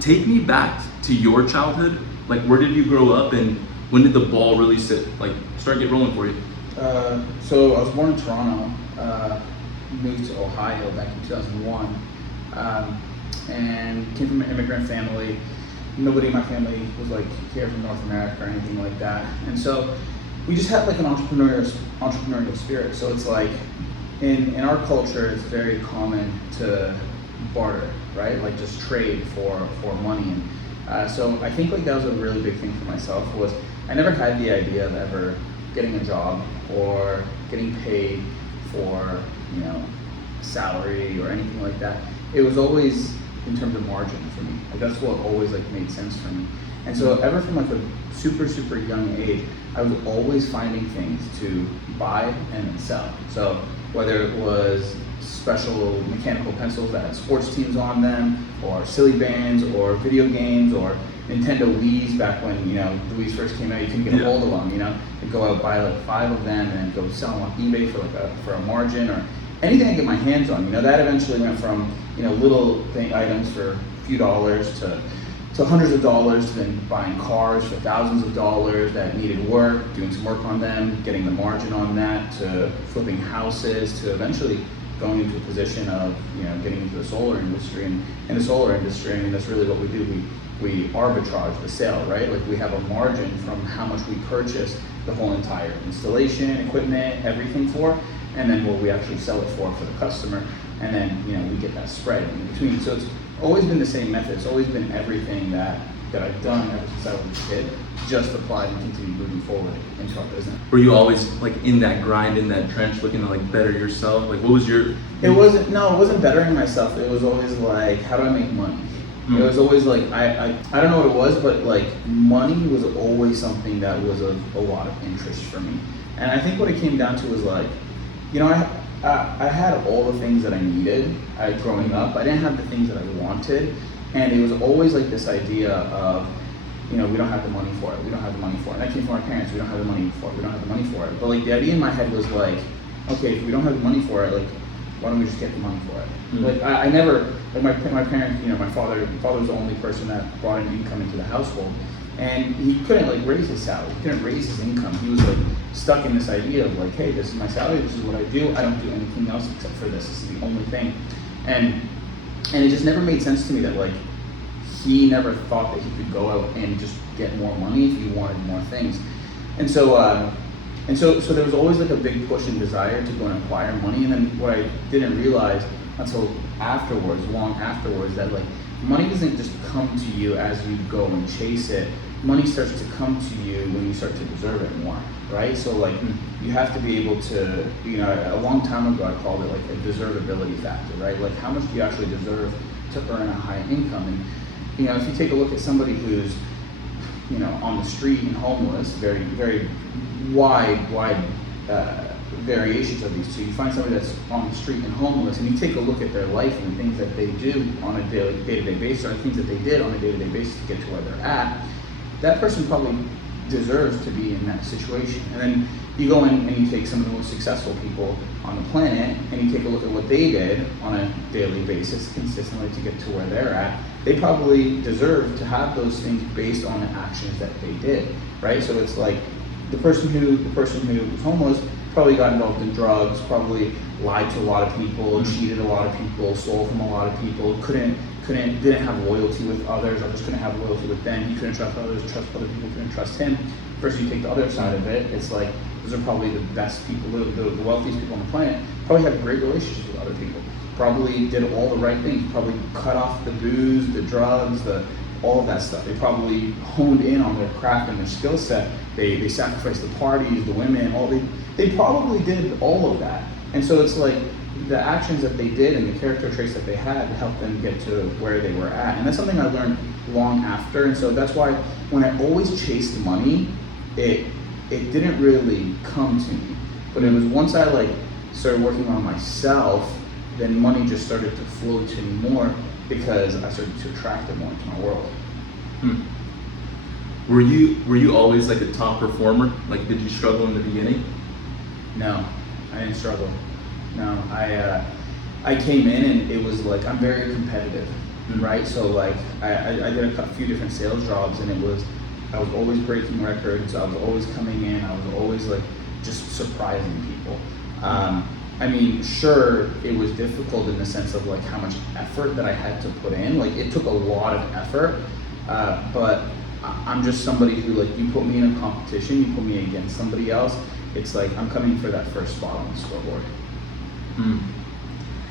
Take me back to your childhood. Like, where did you grow up, and when did the ball really start get rolling for you? So I was born in Toronto, moved to Ohio back in 2001, and came from an immigrant family. Nobody in my family was like here from North America or anything like that, and so we just had like an entrepreneurial spirit. So it's like in our culture, it's very common to barter, right? Like just trade for money. And so I think like that was a really big thing for myself. Was I never had the idea of ever getting a job or getting paid for, salary or anything like that. It was always in terms of margin for me. Like that's what always like made sense for me. And so ever from like a super young age, I was always finding things to buy and then sell. So whether it was special mechanical pencils that had sports teams on them, or silly bands, or video games, or Nintendo Wii's back when the Wii's first came out, you couldn't get a hold of them. I'd go out buy like 5 of them and then go sell them on eBay for a margin, or anything I get my hands on. That eventually went from little items for a few dollars to hundreds of dollars, to then buying cars for thousands of dollars that needed work, doing some work on them, getting the margin on that, to flipping houses, to eventually going into a position of getting into the solar industry. And in the solar industry, that's really what we do. We arbitrage the sale, right? Like we have a margin from how much we purchase the whole entire installation, equipment, everything for, and then what we actually sell it for the customer, and then we get that spread in between. So it's always been the same method. It's always been everything that I've done ever since I was a kid, just applied and continued moving forward into our business. Were you always like in that grind, in that trench, looking to like better yourself? Like, what was your? It wasn't bettering myself. It was always like, how do I make money? It was always like, I don't know what it was, but like money was always something that was of a lot of interest for me. And I think what it came down to was like, I had all the things that I needed growing up. I didn't have the things that I wanted. And it was always like this idea of, we don't have the money for it. We don't have the money for it. And I came from our parents. We don't have the money for it. We don't have the money for it. But like the idea in my head was like, okay, if we don't have the money for it, like, why don't we just get the money for it? Mm-hmm. Like I never, like my parents, my father was the only person that brought an income into the household. And he couldn't like raise his salary. He couldn't raise his income. He was like stuck in this idea of like, hey, this is my salary. This is what I do. I don't do anything else except for this. This is the only thing. And it just never made sense to me that like he never thought that he could go out and just get more money if he wanted more things. And so there was always like a big push and desire to go and acquire money. And then what I didn't realize until afterwards, long afterwards, that like money doesn't just come to you as you go and chase it. Money starts to come to you when you start to deserve it more, right? So like you have to be able to, a long time ago I called it like a deservability factor, right? Like how much do you actually deserve to earn a high income? And if you take a look at somebody who's on the street and homeless, very wide variations of these two. You find somebody that's on the street and homeless, and you take a look at their life and the things that they do on a day-to-day basis, or the things that they did on a day-to-day basis to get to where they're at. That person probably deserves to be in that situation. And then you go in and you take some of the most successful people on the planet, and you take a look at what they did on a daily basis consistently to get to where they're at. They probably deserve to have those things based on the actions that they did, right? So it's like the person who was homeless probably got involved in drugs, probably lied to a lot of people, cheated a lot of people, stole from a lot of people, didn't have loyalty with others, or just couldn't have loyalty with them. He couldn't trust others, trust other people couldn't trust him. First, you take the other side of it, it's like those are probably the best people, the wealthiest people on the planet, probably have great relationships with other people, probably did all the right things, probably cut off the booze, the drugs, all of that stuff. They probably honed in on their craft and their skill set. They sacrificed the parties, the women, they probably did all of that. And so it's like the actions that they did and the character traits that they had helped them get to where they were at. And that's something I learned long after. And so that's why when I always chased money, it didn't really come to me. But it was once I like started working on myself, then money just started to flow to me more because I started to attract it more into my world. Were you always like a top performer? Like, did you struggle in the beginning? No, I didn't struggle. No, I came in and it was like, I'm very competitive. right? So like I did a few different sales jobs, and I was always breaking records. I was always coming in. I was always like just surprising people. I mean, sure, it was difficult in the sense of like how much effort that I had to put in. Like it took a lot of effort, but I'm just somebody who, like, you put me in a competition, you put me against somebody else, it's like I'm coming for that first spot on the scoreboard.